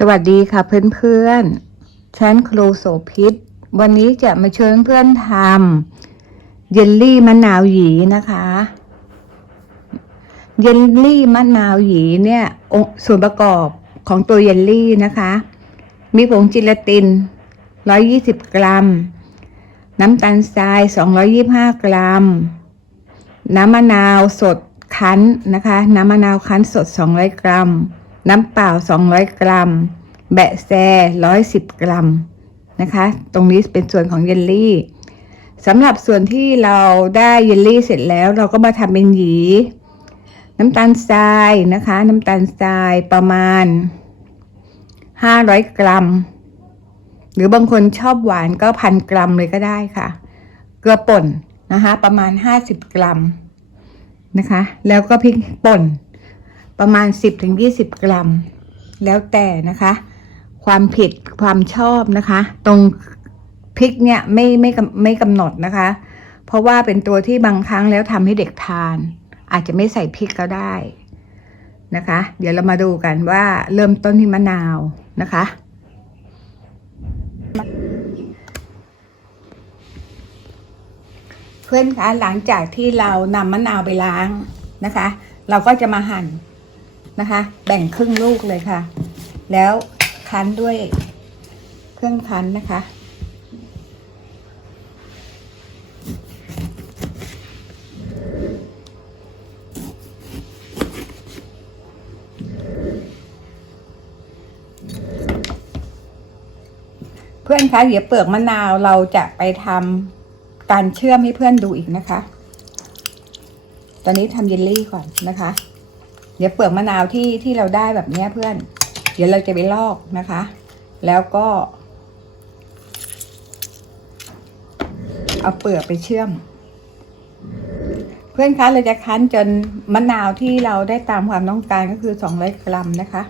สวัสดีค่ะเพื่อนๆฉันครูโสพิษ วันนี้จะมาชวนเพื่อนทำเยลลี่มะนาวหยีนะคะ เยลลี่มะนาวหยีเนี่ยองส่วนประกอบของตัวเยลลี่นะคะ มีผงจิลาติน 120 กรัม น้ำตาลทราย 225 กรัม น้ำมะนาวสดคั้นนะคะ น้ำมะนาวคั้นสด 200 กรัม น้ำเปล่า 200 กรัม แบะแซ110 กรัมนะคะ ตรงนี้เป็นส่วนของเยลลี่สำหรับส่วนที่เราได้เยลลี่เสร็จแล้ว เราก็มาทำเป็นหยี น้ำตาลทรายนะคะ น้ำตาลทรายประมาณ 500 กรัม หรือบางคนชอบหวานก็พันกรัมเลยก็ได้ค่ะ เกลือป่นนะคะ ประมาณ 50 กรัมนะคะ แล้วก็พริกป่น ประมาณ 10-20 กรัม แล้วแต่นะคะ ความเผ็ดความชอบนะคะ ตรงพริกเนี่ยไม่ไม่ไม่กำหนดนะคะ เพราะว่าเป็นตัวที่บางครั้งแล้วทำให้เด็กทาน อาจจะไม่ใส่พริกก็ได้นะคะ เดี๋ยวเรามาดูกันว่าเริ่มต้นที่มะนาวนะคะเพื่อนคะหลังจากที่เรานำมะนาวไปล้างนะคะ เราก็จะมาหั่น นะคะ แบ่งครึ่งลูกเลยค่ะ แล้วคั้นด้วยเครื่องคั้นนะคะ เพื่อนคะเดี๋ยวเปลือกมะนาวเราจะไปทำการเชื่อมให้เพื่อนดูอีกนะคะ ตอนนี้ทำเยลลี่ก่อนนะคะ เดี๋ยวเปลือกมะนาวที่ที่เราได้แบบนี้เพื่อน เดี๋ยวเราจะไปลอกนะคะ แล้วก็ เอาเปลือกไปเชื่อม เพื่อนคะเราจะคั้นจนมะนาวที่เราได้ตามความต้องการก็คือ 200 กรัมนะคะ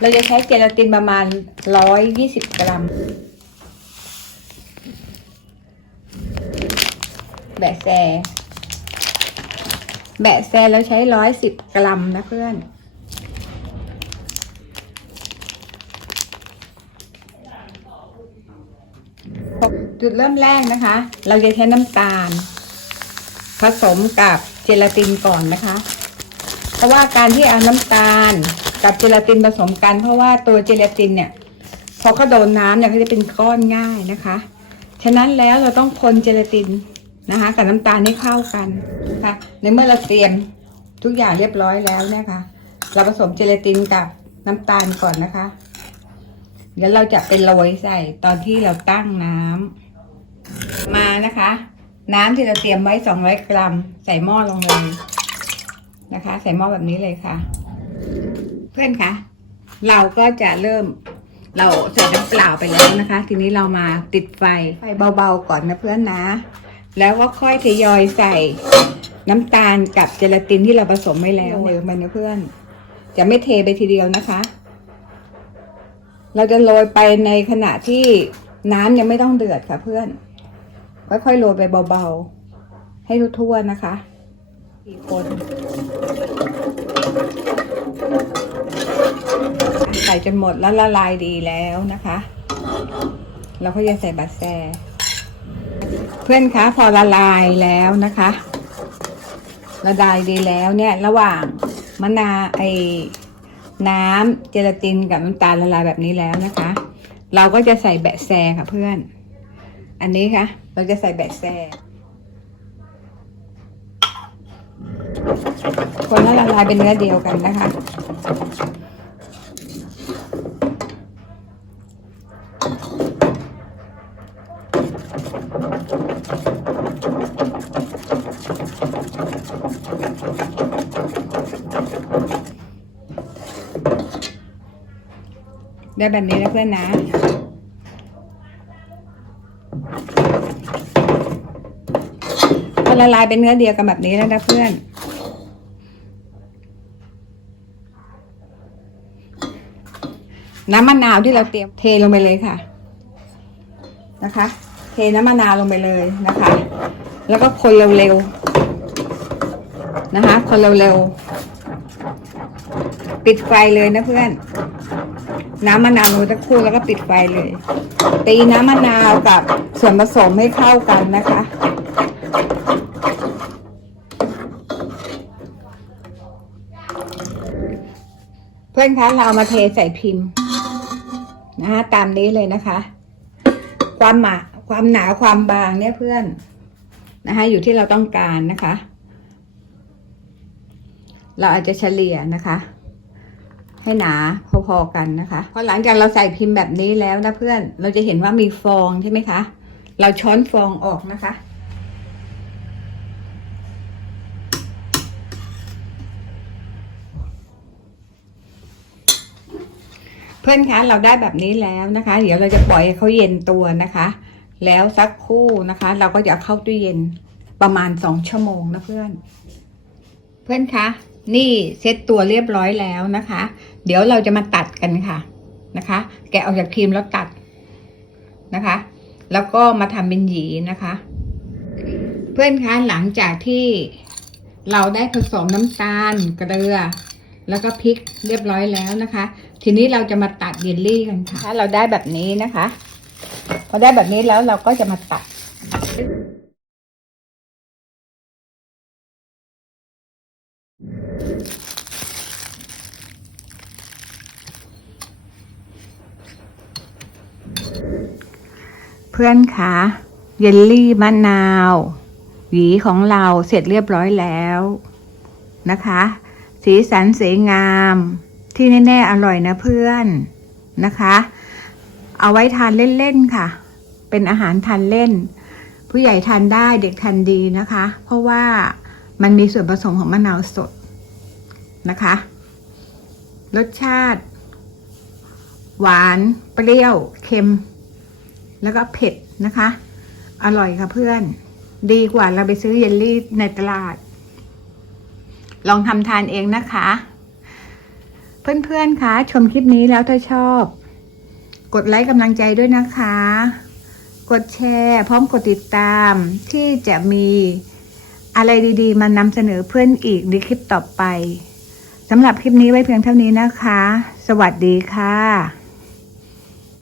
เราจะใช้เจลาตินประมาณ 120 กรัม แบะแซ แบะแซเราใช้110กรัมนะเพื่อน จุดเริ่มแรกนะคะ เราจะใช้น้ำตาล ผสมกับเจลาตินก่อนนะคะ เพราะว่าการที่เอาน้ำตาลกับเจลาตินผสมกัน เพราะว่าตัวเจลาตินเนี่ยพอเขาโดนน้ำเนี่ยเขาจะเป็นก้อนง่ายนะคะ ฉะนั้นแล้วเราต้องคนเจลาติน นะคะ กับน้ำตาลให้เข้ากันนะคะในเมื่อเราเตรียมทุกอย่างเรียบร้อยแล้วเนี่ยค่ะเราผสมเจลาตินกับน้ำตาลก่อนนะคะ เดี๋ยวเราจะไปโรยใส่ตอนที่เราตั้งน้ำมานะคะ น้ำที่เราเตรียมไว้200กรัม ใส่หม้อลงเลยนะคะ ใส่หม้อแบบนี้เลยค่ะ เพื่อนคะเราก็จะเริ่มเราใส่น้ำเปล่าไปแล้วนะคะ ทีนี้เรามาติดไฟไฟเบาๆก่อนนะเพื่อนนะ แล้วก็ค่อยทยอยใส่น้ำตาลกับเจลาตินที่เราผสมไว้แล้วเดี๋ยวมันนะเพื่อน จะไม่เทไปทีเดียวนะคะ เราจะโรยไปในขณะที่น้ำยังไม่ต้องเดือดค่ะเพื่อน ค่อยๆโรยไปเบาๆ ให้ทั่วๆนะคะสี่คนใส่จนหมดแล้วละลายดีแล้วนะคะ เราก็จะใส่บัตรแซ เพื่อนคะพอละลายแล้วนะคะละลายดีแล้วเนี่ยระหว่างมะนาวไอ้น้ำเจลาตินกับน้ำตาลละลายแบบนี้แล้วนะคะ เราก็จะใส่แบะแซค่ะเพื่อน อันนี้ค่ะ เราจะใส่แบะแซคนละละลายเป็นเนื้อเดียวกันนะคะ ได้แบบนี้นะเพื่อนนะ พอละลายเป็นเนื้อเดียวกันแบบนี้แล้วนะเพื่อน น้ำมะนาวที่เราเตรียมเทลงไปเลยค่ะ นะคะ เทน้ำมะนาวลงไปเลยนะคะ แล้วก็คนเร็วๆ นะคะ คนเร็วๆ ปิดไฟเลยนะเพื่อน น้ำมะนาวลงไปสักครู่แล้วก็ปิดไฟเลย ตีน้ำมะนาวกับส่วนผสมให้เข้ากันนะคะเพื่อนคะเราเอามาเทใส่พิมพ์นะคะตามนี้เลยนะคะ ความหมาความหนาความบางเนี่ยเพื่อนนะคะอยู่ที่เราต้องการนะคะ เราอาจจะเฉลี่ยนะคะ ให้หนาพอๆกันนะคะพอหลังจากเราใส่พิมพ์แบบนี้แล้วนะเพื่อนเราจะเห็นว่ามีฟองใช่ไหมคะ เราช้อนฟองออกนะคะเพื่อนคะเราได้แบบนี้แล้วนะคะ เดี๋ยวเราจะปล่อยให้เขาเย็นตัวนะคะ แล้วสักคู่นะคะ เราก็จะเข้าตู้เย็นประมาณสองชั่วโมงนะเพื่อน เพื่อนคะ นี่เซ็ตตัวเรียบร้อยแล้วนะคะ เดี๋ยวเราจะมาตัดกันค่ะนะคะ แกะออกจากครีมแล้วตัดนะคะ แล้วก็มาทำเป็นหยีนะคะ เพื่อนคะหลังจากที่เราได้ผสมน้ำตาลเกลือ แล้วก็พริกเรียบร้อยแล้วนะคะ ทีนี้เราจะมาตัดเยลลี่กันค่ะถ้าเราได้แบบนี้นะคะ พอได้แบบนี้แล้วเราก็จะมาตัด เพื่อนคะเยลลี่มะนาว หวีของเราเสร็จเรียบร้อยแล้วนะคะ สีสันสวยงาม ที่แน่ๆอร่อยนะเพื่อนนะคะ เอาไว้ทานเล่นๆค่ะ เป็นอาหารทานเล่น ผู้ใหญ่ทานได้เด็กทานดีนะคะ เพราะว่ามันมีส่วนผสมของมะนาวสด นะคะ รสชาติ หวาน เปรี้ยว เค็ม แล้วก็เผ็ดนะคะ อร่อยค่ะเพื่อน ดีกว่าเราไปซื้อเยลลี่ในตลาด ลองทำทานเองนะคะ เพื่อนๆคะชมคลิปนี้แล้วถ้าชอบ กดไลค์กำลังใจด้วยนะคะ กดแชร์ พร้อมกดติดตามที่จะมีอะไรดี ๆ มานำเสนอเพื่อนอีกในคลิปต่อไป สำหรับคลิปนี้ไว้เพียงเท่านี้นะคะ สวัสดีค่ะ